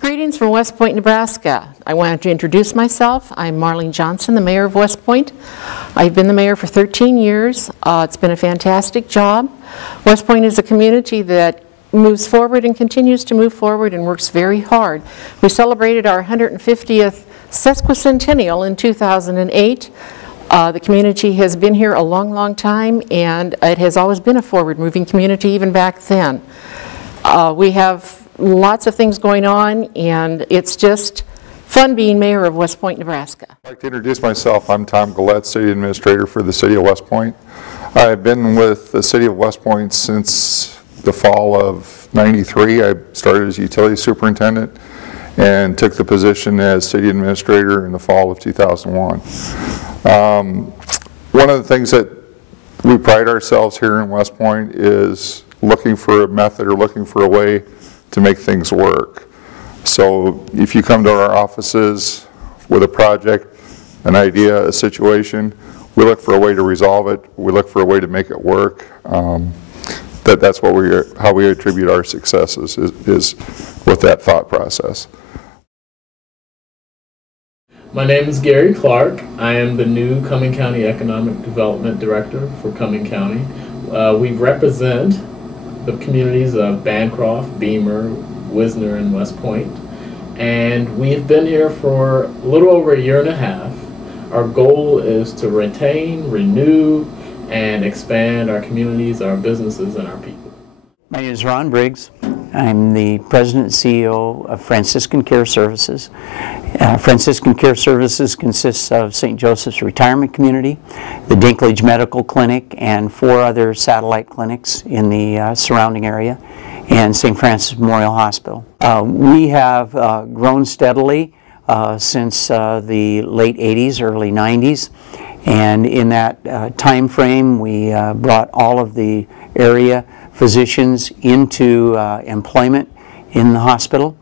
Greetings from West Point, Nebraska. I wanted to introduce myself. I'm Marlene Johnson, the mayor of West Point. I've been the mayor for 13 years. It's been a fantastic job. West Point is a community that moves forward and continues to move forward and works very hard. We celebrated our 150th sesquicentennial in 2008. The community has been here a long, long time, and it has always been a forward-moving community even back then. We have lots of things going on, and it's just fun being mayor of West Point, Nebraska. I'd like to introduce myself. I'm Tom Gillette, City Administrator for the City of West Point. I've been with the City of West Point since the fall of '93. I started as Utility Superintendent and took the position as City Administrator in the fall of 2001. One of the things that we pride ourselves here in West Point is looking for a method or looking for a way to make things work. So if you come to our offices with a project, an idea, a situation, we look for a way to resolve it. We look for a way to make it work. That's what how we attribute our successes is with that thought process. My name is Gary Clark. I am the new Cumming County Economic Development Director for Cumming County. We represent the communities of Bancroft, Beamer, Wisner, and West Point. And we've been here for a little over a year and a half. Our goal is to retain, renew, and expand our communities, our businesses, and our people. My name is Ron Briggs. I'm the President and CEO of Franciscan Care Services. Franciscan Care Services consists of St. Joseph's Retirement Community, the Dinklage Medical Clinic, and 4 other satellite clinics in the surrounding area, and St. Francis Memorial Hospital. We have grown steadily since the late 80s, early 90s, and in that time frame we brought all of the area physicians into employment in the hospital.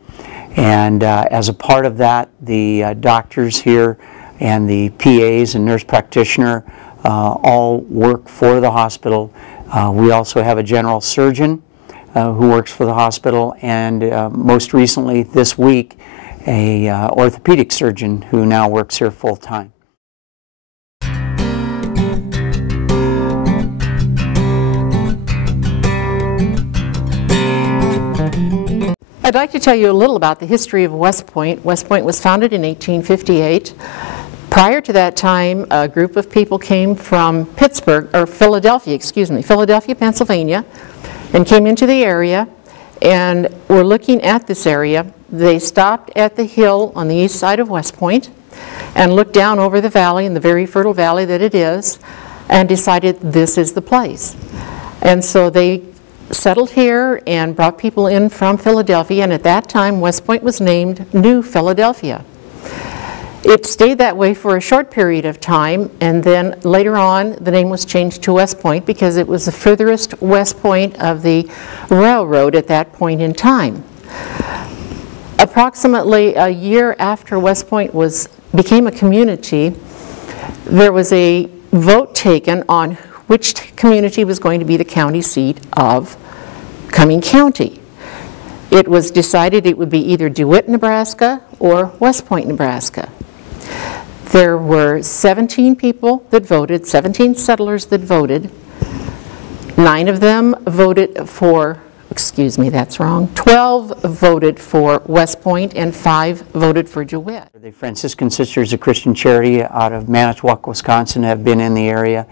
And as a part of that, the doctors here and the PAs and nurse practitioner all work for the hospital. We also have a general surgeon who works for the hospital, and most recently this week, a orthopedic surgeon who now works here full-time. I'd like to tell you a little about the history of West Point. West Point was founded in 1858. Prior to that time, a group of people came from Philadelphia, Pennsylvania, and came into the area and were looking at this area. They stopped at the hill on the east side of West Point and looked down over the valley, in the very fertile valley that it is, and decided this is the place. And so they settled here and brought people in from Philadelphia, and at that time West Point was named New Philadelphia. It stayed that way for a short period of time, and then later on the name was changed to West Point because it was the furthest west point of the railroad at that point in time. Approximately a year after West Point became a community, there was a vote taken on which community was going to be the county seat of Cumming County. It was decided it would be either DeWitt, Nebraska or West Point, Nebraska. There were 17 people that voted, 17 settlers that voted. 9 of them voted for, 12 voted for West Point and 5 voted for DeWitt. The Franciscan Sisters of Christian Charity out of Manitowoc, Wisconsin have been in the area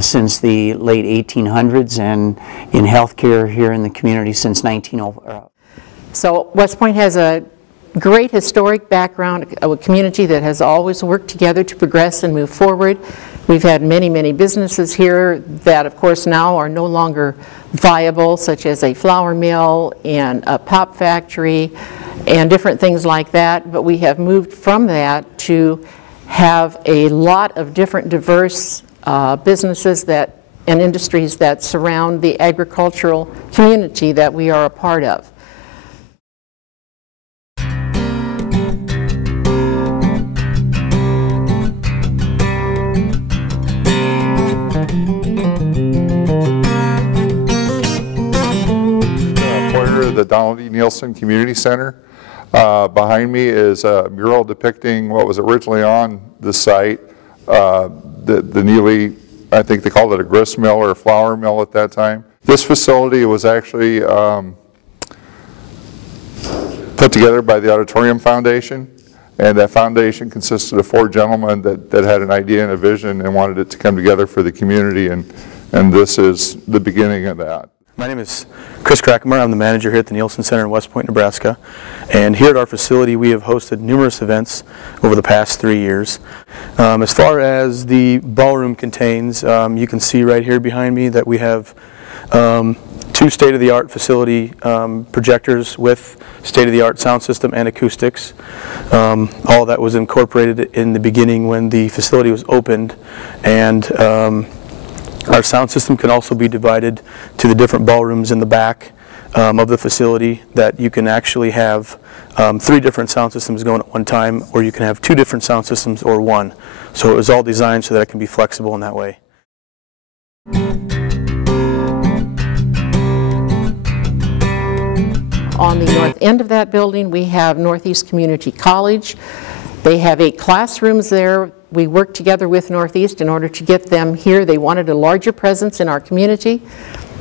since the late 1800s and in healthcare here in the community since 1900. So West Point has a great historic background, a community that has always worked together to progress and move forward. We've had many, many businesses here that of course now are no longer viable, such as a flour mill and a pop factory and different things like that, but we have moved from that to have a lot of different diverse businesses and industries that surround the agricultural community that we are a part of. The Donald E. Nielsen Community Center. Behind me is a mural depicting what was originally on the site, the Neely, I think they called it a grist mill or a flour mill at that time. This facility was actually put together by the Auditorium Foundation, and that foundation consisted of 4 gentlemen that had an idea and a vision and wanted it to come together for the community, and this is the beginning of that. My name is Chris Krackemer. I'm the manager here at the Nielsen Center in West Point, Nebraska. And here at our facility we have hosted numerous events over the past 3 years. As far as the ballroom contains, you can see right here behind me that we have 2 state-of-the-art facility projectors with state-of-the-art sound system and acoustics. All that was incorporated in the beginning when the facility was opened, and our sound system can also be divided to the different ballrooms in the back of the facility, that you can actually have 3 different sound systems going at one time, or you can have 2 different sound systems or 1. So it was all designed so that it can be flexible in that way. On the north end of that building, we have Northeast Community College. They have 8 classrooms there. We worked together with Northeast in order to get them here. They wanted a larger presence in our community,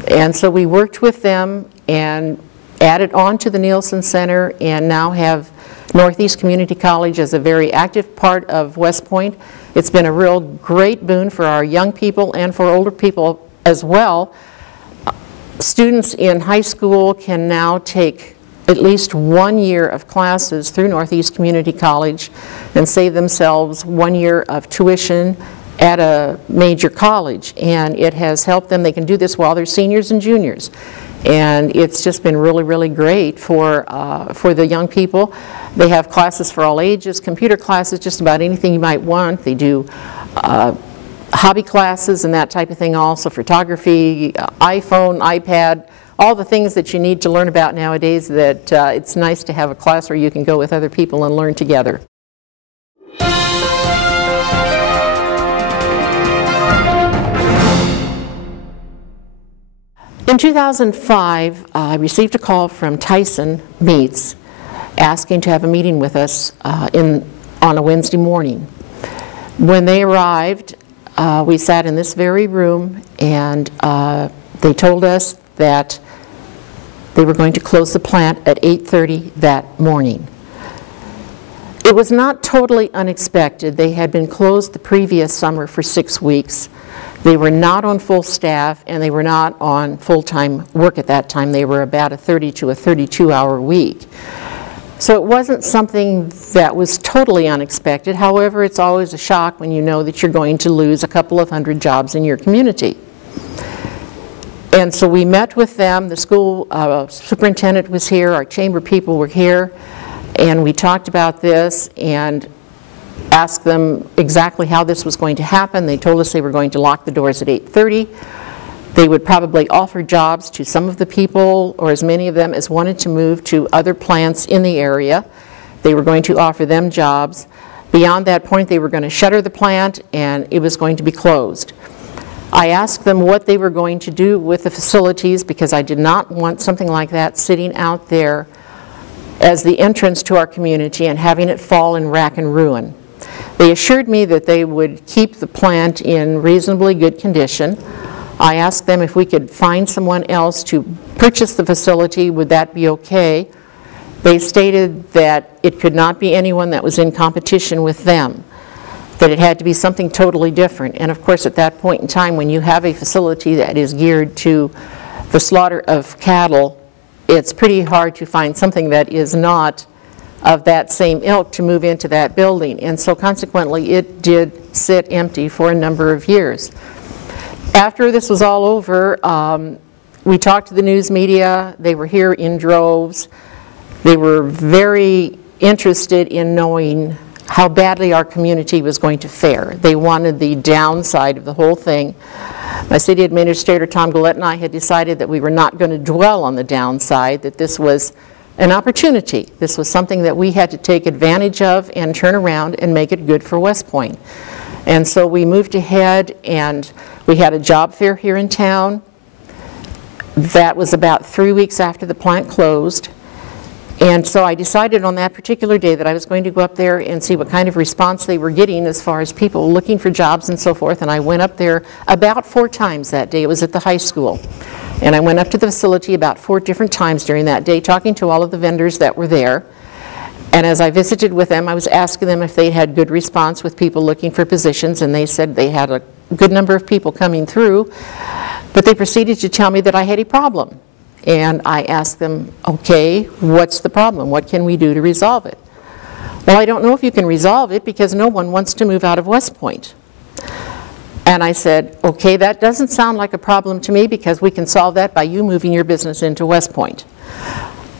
and so we worked with them and added on to the Nielsen Center, and now have Northeast Community College as a very active part of West Point. It's been a real great boon for our young people and for older people as well. Students in high school can now take at least 1 year of classes through Northeast Community College and save themselves 1 year of tuition at a major college, and it has helped them. They can do this while they're seniors and juniors, and it's just been really, really great for the young people. They have classes for all ages, computer classes, just about anything you might want. They do hobby classes and that type of thing, also photography, iPhone, iPad, all the things that you need to learn about nowadays, that it's nice to have a class where you can go with other people and learn together. In 2005, I received a call from Tyson Meats asking to have a meeting with us on a Wednesday morning. When they arrived, we sat in this very room, and they told us that they were going to close the plant at 8:30 that morning. It was not totally unexpected. They had been closed the previous summer for 6 weeks. They were not on full staff, and they were not on full-time work at that time. They were about a 30 to a 32-hour week. So it wasn't something that was totally unexpected. However, it's always a shock when you know that you're going to lose a couple of hundred jobs in your community. And so we met with them. The school superintendent was here, our chamber people were here, and we talked about this and asked them exactly how this was going to happen. They told us they were going to lock the doors at 8:30. They would probably offer jobs to some of the people, or as many of them as wanted to move to other plants in the area. They were going to offer them jobs. Beyond that point, they were going to shutter the plant, and it was going to be closed. I asked them what they were going to do with the facilities, because I did not want something like that sitting out there as the entrance to our community and having it fall in rack and ruin. They assured me that they would keep the plant in reasonably good condition. I asked them if we could find someone else to purchase the facility, would that be okay? They stated that it could not be anyone that was in competition with them, that it had to be something totally different. And of course, at that point in time, when you have a facility that is geared to the slaughter of cattle, it's pretty hard to find something that is not of that same ilk to move into that building. And so consequently, it did sit empty for a number of years. After this was all over, we talked to the news media. They were here in droves. They were very interested in knowing how badly our community was going to fare. They wanted the downside of the whole thing. My city administrator, Tom Gillette, and I had decided that we were not going to dwell on the downside, that this was an opportunity. This was something that we had to take advantage of and turn around and make it good for West Point. And so we moved ahead, and we had a job fair here in town. That was about 3 weeks after the plant closed. And so I decided on that particular day that I was going to go up there and see what kind of response they were getting as far as people looking for jobs and so forth. And I went up there about 4 times that day. It was at the high school. And I went up to the facility about 4 different times during that day, talking to all of the vendors that were there. And as I visited with them, I was asking them if they had good response with people looking for positions, and they said they had a good number of people coming through. But they proceeded to tell me that I had a problem. And I asked them, okay, what's the problem? What can we do to resolve it? Well, I don't know if you can resolve it because no one wants to move out of West Point. And I said, okay, that doesn't sound like a problem to me because we can solve that by you moving your business into West Point.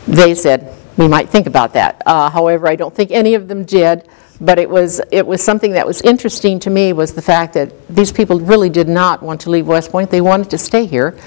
They said, we might think about that. However, I don't think any of them did, but it was something that was interesting to me was the fact that these people really did not want to leave West Point. They wanted to stay here.